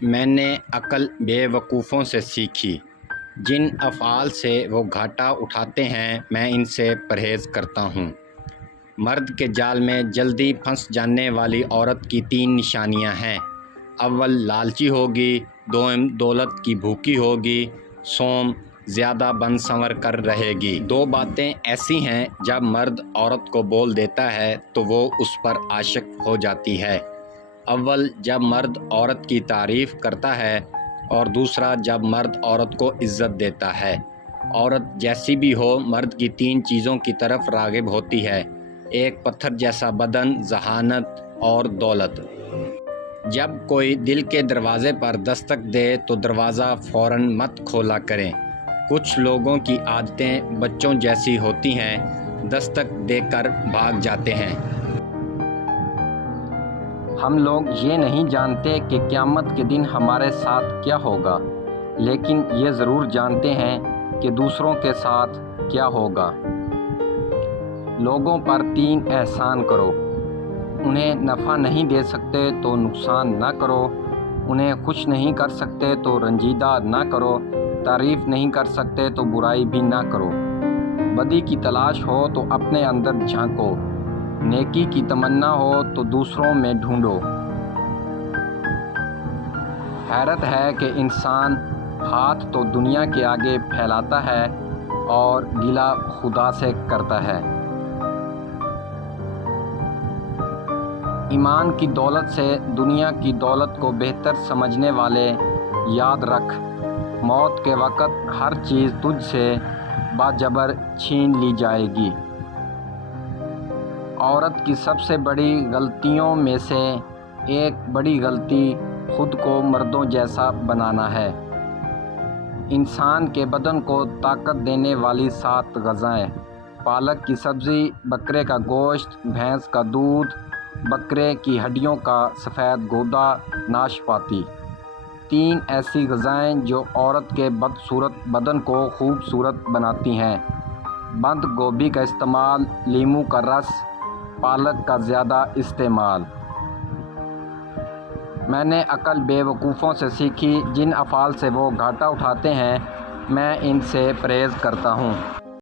میں نے عقل بے وقوفوں سے سیکھی، جن افعال سے وہ گھاٹا اٹھاتے ہیں میں ان سے پرہیز کرتا ہوں۔ مرد کے جال میں جلدی پھنس جانے والی عورت کی 3 نشانیاں ہیں۔ اول لالچی ہوگی، دوم دولت کی بھوکی ہوگی، سوم زیادہ بن سنور کر رہے گی۔ 2 باتیں ایسی ہیں جب مرد عورت کو بول دیتا ہے تو وہ اس پر عاشق ہو جاتی ہے۔ اول جب مرد عورت کی تعریف کرتا ہے، اور دوسرا جب مرد عورت کو عزت دیتا ہے۔ عورت جیسی بھی ہو مرد کی 3 چیزوں کی طرف راغب ہوتی ہے: 1 پتھر جیسا بدن، ذہانت اور دولت۔ جب کوئی دل کے دروازے پر دستک دے تو دروازہ فوراً مت کھولا کریں۔ کچھ لوگوں کی عادتیں بچوں جیسی ہوتی ہیں، دستک دے کر بھاگ جاتے ہیں۔ ہم لوگ یہ نہیں جانتے کہ قیامت کے دن ہمارے ساتھ کیا ہوگا، لیکن یہ ضرور جانتے ہیں کہ دوسروں کے ساتھ کیا ہوگا۔ لوگوں پر 3 احسان کرو: انہیں نفع نہیں دے سکتے تو نقصان نہ کرو، انہیں خوش نہیں کر سکتے تو رنجیدہ نہ کرو، تعریف نہیں کر سکتے تو برائی بھی نہ کرو۔ بدی کی تلاش ہو تو اپنے اندر جھانکو، نیکی کی تمنا ہو تو دوسروں میں ڈھونڈو۔ حیرت ہے کہ انسان ہاتھ تو دنیا کے آگے پھیلاتا ہے اور گلہ خدا سے کرتا ہے۔ ایمان کی دولت سے دنیا کی دولت کو بہتر سمجھنے والے، یاد رکھ، موت کے وقت ہر چیز تجھ سے باجبر چھین لی جائے گی۔ عورت کی سب سے بڑی غلطیوں میں سے ایک بڑی غلطی خود کو مردوں جیسا بنانا ہے۔ انسان کے بدن کو طاقت دینے والی 7 غذائیں: پالک کی سبزی، بکرے کا گوشت، بھینس کا دودھ، بکرے کی ہڈیوں کا سفید گودا، ناشپاتی۔ 3 ایسی غذائیں جو عورت کے بدصورت بدن کو خوبصورت بناتی ہیں: بند گوبھی کا استعمال، لیموں کا رس، پالک کا زیادہ استعمال۔ میں نے عقل بے وقوفوں سے سیکھی، جن افعال سے وہ گھاٹا اٹھاتے ہیں میں ان سے پرہیز کرتا ہوں۔